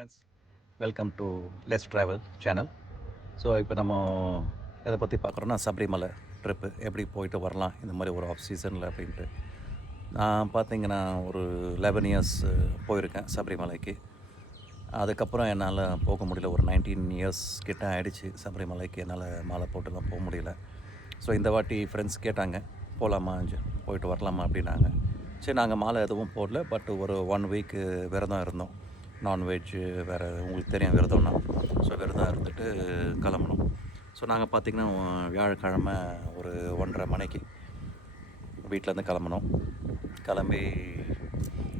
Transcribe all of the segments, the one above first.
Friends, welcome to let's travel channel. So இப்போ நம்ம எதை பற்றி பார்க்குறோன்னா சபரிமலை ட்ரிப்பு எப்படி போயிட்டு வரலாம் இந்த மாதிரி ஒரு ஆஃப் சீசனில் அப்படின்ட்டு. நான் பார்த்தீங்கன்னா ஒரு 11 இயர்ஸ் போயிருக்கேன் சபரிமலைக்கு. அதுக்கப்புறம் என்னால் போக முடியல. ஒரு 19 இயர்ஸ் கிட்ட ஆகிடுச்சு சபரிமலைக்கு என்னால் மாலை போட்டுலாம் போக முடியல. ஸோ இந்த வாட்டி ஃப்ரெண்ட்ஸ் கேட்டாங்க, போகலாமா போயிட்டு வரலாமா அப்படின்னாங்க. சரி, நாங்கள் மாலை எதுவும் போடல, பட் ஒரு 1 வீக் விரதம் இருந்தோம். நான்வெஜ் வேறு உங்களுக்கு தெரியும் விரதம்னா. ஸோ விரதம் இருந்துட்டு கிளம்பணும். ஸோ நாங்கள் பார்த்திங்கன்னா வியாழக்கிழமை ஒரு 1:30 மணிக்கு வீட்டிலேருந்து கிளம்புனோம். கிளம்பி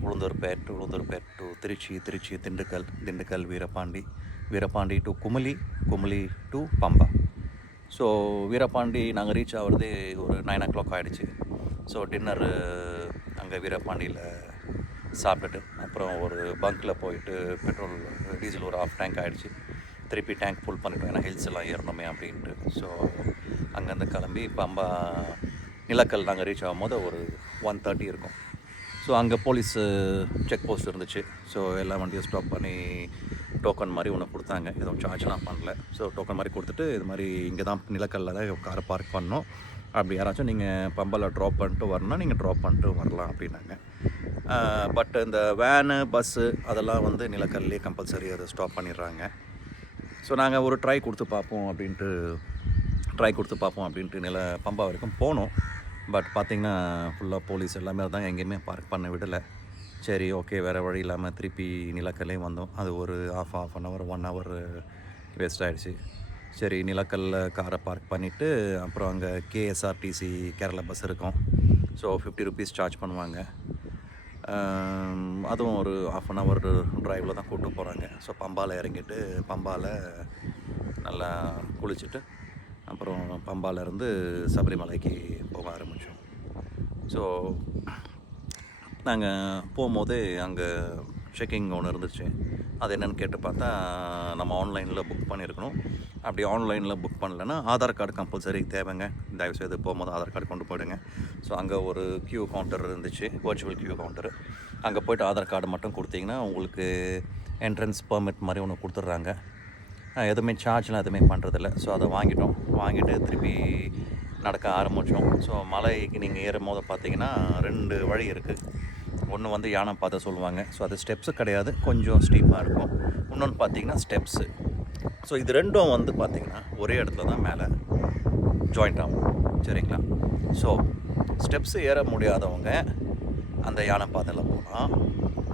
Ulundurpet to Trichy Dindigul Veerapandi to Kumily to Pamba. So Veerapandi நாங்கள் ரீச் ஆகிறதே ஒரு 9 o'clock ஆகிடுச்சு. ஸோ டின்னரு அங்கே வீரபாண்டியில் சாப்பிட்டுட்டு அப்புறம் ஒரு பங்க்கில் போயிட்டு பெட்ரோல் டீசல் ஒரு 1/2 tank ஆகிடுச்சு. திருப்பி டேங்க் ஃபுல் பண்ணிட்டோம், ஏன்னா ஹில்ஸ் எல்லாம் ஏறணுமே அப்படின்ட்டு. ஸோ அங்கேருந்து கிளம்பி பம்பா நிலக்கல் நாங்கள் ரீச் ஆகும்போது ஒரு 1:30 இருக்கும். ஸோ அங்கே போலீஸு செக் போஸ்ட் இருந்துச்சு. ஸோ எல்லா வண்டியும் ஸ்டாப் பண்ணி டோக்கன் மாதிரி ஒன்று கொடுத்தாங்க. எதுவும் சார்ஜ்லாம் பண்ணல. ஸோ டோக்கன் மாதிரி கொடுத்துட்டு இது மாதிரி இங்கே தான் நிலக்கல்லில் தான் காரை பார்க் பண்ணோம், அப்படி யாராச்சும் நீங்கள் பம்பாவில் ட்ராப் பண்ணிட்டு வரணும்னா நீங்கள் ட்ராப் பண்ணிட்டு வரலாம் அப்படின்னாங்க. பட் இந்த வேனு பஸ்ஸு அதெல்லாம் வந்து நிலக்கல்லே கம்பல்சரி அதை ஸ்டாப் பண்ணிடுறாங்க. ஸோ நாங்கள் ஒரு ட்ரை கொடுத்து பார்ப்போம் அப்படின்ட்டு பம்பா வரைக்கும் போனோம். பட் பார்த்திங்கன்னா ஃபுல்லாக போலீஸ் எல்லாமே தான், எங்கேயுமே பார்க் பண்ண விடலை. சரி, ஓகே, வேறு வழி இல்லாமல் திருப்பி நிலக்கல்லே வந்தோம். அது ஒரு half an hour 1 hour waste ஆகிடுச்சு. சரி, நிலக்கல்ல காரை பார்க் பண்ணிவிட்டு அப்புறம் அங்கே கேஎஸ்ஆர்டிசி கேரளா பஸ் இருக்கும். ஸோ 50 rupees சார்ஜ் பண்ணுவாங்க. அதுவும் ஒரு half an hour ட்ரைவில் தான் கூப்பிட்டு போகிறாங்க. ஸோ பம்பாவில் இறங்கிட்டு பம்பாவில் நல்லா குளிச்சுட்டு அப்புறம் பம்பாவிலேருந்து சபரிமலைக்கு போக ஆரம்பித்தோம். ஸோ நாங்கள் போகும்போதே அங்கே செக்கிங் ஒன்று இருந்துச்சு. அது என்னென்னு கேட்டு பார்த்தா, நம்ம ஆன்லைனில் புக் பண்ணியிருக்கணும். அப்படி ஆன்லைனில் புக் பண்ணலைன்னா ஆதார் கார்டு கம்பல்சரி தேவைங்க. தயவுசெய்து போகும்போது ஆதார் கார்டு கொண்டு போயிடுங்க. ஸோ அங்கே ஒரு கியூ கவுண்டர் இருந்துச்சு, வர்ச்சுவல் கியூ கவுண்டர். அங்கே போய்ட்டு ஆதார் கார்டு மட்டும் கொடுத்தீங்கன்னா உங்களுக்கு என்ட்ரன்ஸ் பெர்மிட் மாதிரி ஒன்று கொடுத்துட்றாங்க. எதுவுமே சார்ஜ்லாம் எதுவுமே பண்ணுறதில்ல. ஸோ அதை வாங்கிட்டு திருப்பி நடக்க ஆரம்பித்தோம். ஸோ மலைக்கு நீங்கள் ஏறும் போது பார்த்தீங்கன்னா 2 வழி இருக்குது. ஒன்று வந்து யானை பாதை சொல்லுவாங்க. ஸோ அது ஸ்டெப்ஸு கிடையாது, கொஞ்சம் ஸ்டீப்பாக இருக்கும். இன்னொன்று பார்த்தீங்கன்னா ஸ்டெப்ஸு. ஸோ இது ரெண்டும் வந்து பார்த்திங்கன்னா ஒரே இடத்துல தான் மேலே ஜாயிண்ட் ஆகும். சரிங்களா? ஸோ ஸ்டெப்ஸு ஏற முடியாதவங்க அந்த யானை பாதையில் போனால்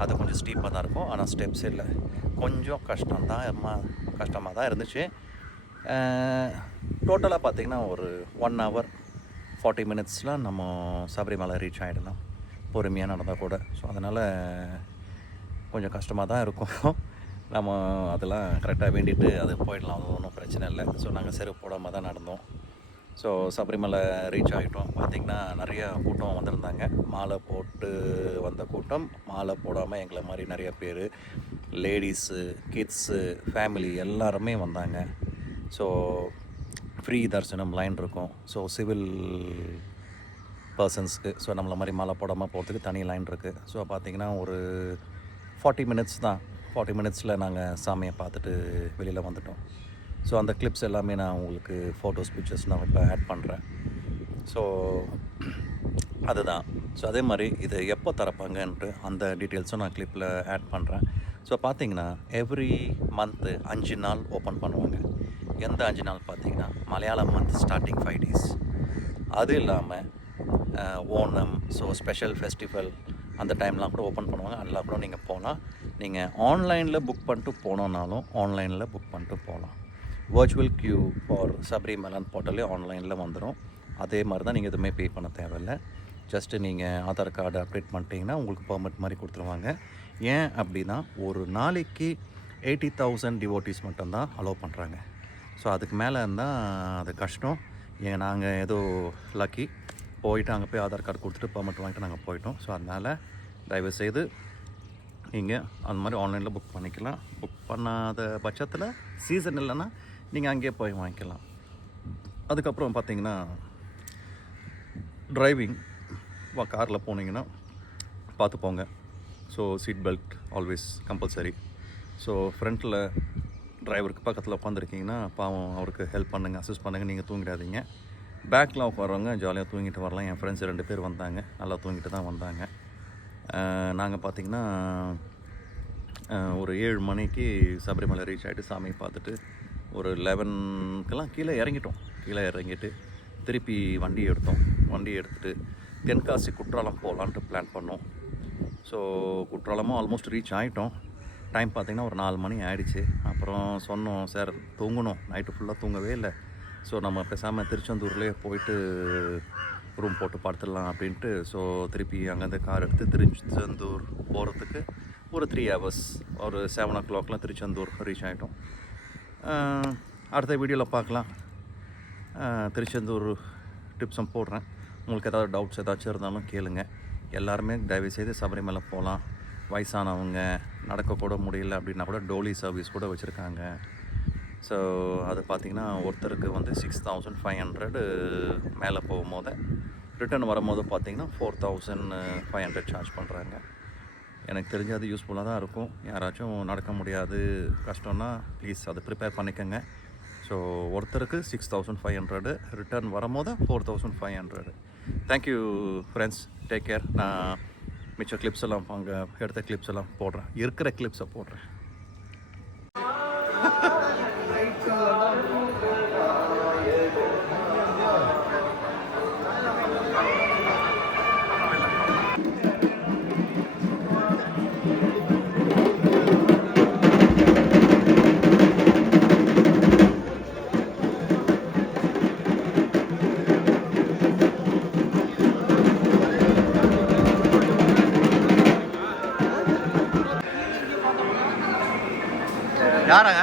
அது கொஞ்சம் ஸ்டீப்பாக தான் இருக்கும். ஆனால் ஸ்டெப்ஸ் இல்லை, கொஞ்சம் கஷ்டமாக தான் இருந்துச்சு. டோட்டலாக பார்த்திங்கன்னா ஒரு 1 hour 40 minutes நம்ம சபரிமலை ரீச் ஆகிடலாம், பொறுமையாக நடந்தால் கூட. ஸோ அதனால் கொஞ்சம் கஷ்டமாக தான் இருக்கும். நம்ம அதெல்லாம் கரெக்டாக வேண்டிட்டு அது போயிடலாம், அது ஒன்றும் பிரச்சனை இல்லை. ஸோ நாங்கள் செருப்பு போடாமல் தான் நடந்தோம். ஸோ சபரிமலை ரீச் ஆகிட்டோம். பார்த்திங்கன்னா நிறையா கூட்டம் வந்திருந்தாங்க. மாலை போட்டு வந்த கூட்டம், மாலை போடாமல் எங்களை மாதிரி நிறைய பேர், லேடிஸு, கிட்ஸு, ஃபேமிலி எல்லாருமே வந்தாங்க. ஸோ ஃப்ரீ தரிசனம் லைன் இருக்கும். ஸோ சிவில் பர்சன்ஸ்க்கு, ஸோ நம்மளை மாதிரி மாலை போடாமல் போகிறதுக்கு தனி லைன் இருக்குது. ஸோ பார்த்திங்கன்னா ஒரு 40 minutes தான். 40 minutesல நாங்கள் சாமியை பார்த்துட்டு வெளியில் வந்துட்டோம். ஸோ அந்த கிளிப்ஸ் எல்லாமே நான் உங்களுக்கு ஃபோட்டோஸ் பிக்சர்ஸ் நான் இப்போ ஆட் பண்ணுறேன். ஸோ அதுதான். ஸோ அதே மாதிரி இது எப்போ திறப்பாங்கன்ட்டு அந்த டீட்டெயில்ஸும் நான் கிளிப்பில் ஆட் பண்ணுறேன். ஸோ பார்த்திங்கன்னா எவ்ரி மந்த்து 5 நாள் ஓப்பன் பண்ணுவாங்க. எந்த 5 நாள் பார்த்திங்கன்னா மலையாளம் மந்த் ஸ்டார்டிங் 5 days. அது இல்லாமல் ஓணம், ஸோ ஸ்பெஷல் ஃபெஸ்டிவல் அந்த டைம்லாம் கூட ஓப்பன் பண்ணுவாங்க. அதெல்லாம் கூட நீங்கள் போகலாம். நீங்கள் ஆன்லைனில் புக் பண்ணிட்டு போனோன்னாலும் ஆன்லைனில் புக் பண்ணிட்டு போகலாம். வர்ச்சுவல் கியூ ஃபார் சபரிமலைன்னு போட்டாலே ஆன்லைனில் வந்துடும். அதே மாதிரி தான், நீங்கள் எதுவுமே பே பண்ண தேவையில்லை. ஜஸ்ட்டு நீங்கள் ஆதார் கார்டு அப்டேட் பண்ணிட்டீங்கன்னா உங்களுக்கு பெர்மிட் மாதிரி கொடுத்துருவாங்க. ஏன் அப்படின்னா ஒரு நாளைக்கு 80,000 டிவோட்டிஸ் மட்டும்தான் அலோவ் பண்ணுறாங்க. ஸோ அதுக்கு மேலே இருந்தால் அது கஷ்டம். நாங்கள் ஏதோ லக்கி போயிட்டு அங்கே போய் ஆதார் கார்டு கொடுத்துட்டு பெர்மிட் வாங்கிட்டு நாங்கள் போயிட்டோம். ஸோ அதனால் தயவுசெய்து நீங்கள் அந்த மாதிரி ஆன்லைனில் புக் பண்ணிக்கலாம். புக் பண்ணாத பட்சத்தில் சீசன் இல்லைன்னா நீங்கள் அங்கேயே போய் வாங்கிக்கலாம். அதுக்கப்புறம் பார்த்திங்கன்னா டிரைவிங் காரில் போனீங்கன்னா பார்த்து போங்க. So seat belt always compulsory. So ஃப்ரண்ட்டில் டிரைவருக்கு பக்கத்தில் உட்காந்துருக்கீங்கன்னா பாவம் அவருக்கு ஹெல்ப் பண்ணுங்கள், அசிஸ்ட் பண்ணுங்கள், நீங்கள் தூங்கிடாதீங்க. பேக்கில் உட்காரவங்க ஜாலியாக தூங்கிட்டு வரலாம். என் ஃப்ரெண்ட்ஸ் 2 பேர் வந்தாங்க, நல்லா தூங்கிட்டு தான் வந்தாங்க. நாங்கள் பார்த்திங்கன்னா ஒரு 7 மணிக்கு சபரிமலை ரீச் ஆகிட்டு சாமியை பார்த்துட்டு ஒரு 11க்கெல்லாம் கீழே இறங்கிட்டோம். கீழே இறங்கிட்டு திருப்பி வண்டி எடுத்துகிட்டு தென்காசி குற்றாலம் போகலான்ட்டு பிளான் பண்ணோம். ஸோ குற்றாலமும் ஆல்மோஸ்ட் ரீச் ஆகிட்டோம். டைம் பார்த்திங்கன்னா ஒரு 4 மணி ஆகிடுச்சு. அப்புறம் சொன்னோம், சார் தூங்கணும், நைட்டு ஃபுல்லாக தூங்கவே இல்லை, ஸோ நம்ம பேசாமல் திருச்செந்தூர்லேயே போயிட்டு ரூம் போட்டு படுத்துடலாம் அப்படின்ட்டு. ஸோ திருப்பி அங்கேருந்து கார் எடுத்து திருச்செந்தூர் போகிறதுக்கு ஒரு 3 hours, ஒரு 7 o'clockலாம் திருச்செந்தூர் ரீச் ஆகிட்டோம். அடுத்த வீடியோவில் பார்க்கலாம். திருச்செந்தூர் டிப்ஸும் போடுறேன். உங்களுக்கு ஏதாவது டவுட்ஸ் ஏதாச்சும் இருந்தாலும் கேளுங்க. எல்லாருமே தயவுசெய்து சபரிமலை போகலாம். வயசானவங்க நடக்கக்கூட முடியல அப்படின்னா கூட டோலி சர்வீஸ் கூட வச்சுருக்காங்க. ஸோ அது பார்த்திங்கன்னா ஒருத்தருக்கு வந்து 6500 மேலே போகும்போது, ரிட்டர்ன் வரும்போது பார்த்திங்கன்னா 4500 சார்ஜ் பண்ணுறாங்க. எனக்கு தெரிஞ்சு அது யூஸ்ஃபுல்லாக தான் இருக்கும். யாராச்சும் நடக்க முடியாது, கஷ்டம்னா ப்ளீஸ் அதை ப்ரிப்பேர் பண்ணிக்கோங்க. ஸோ ஒருத்தருக்கு 6500, ரிட்டர்ன் வரும்போது 4500. Thank you friends, take care. நான் மிச்ச கிளிப்ஸ் எல்லாம் அங்கே எடுத்த கிளிப்ஸ் எல்லாம் போடுறேன், இருக்கிற கிளிப்ஸை போடுறேன். யாராங்க?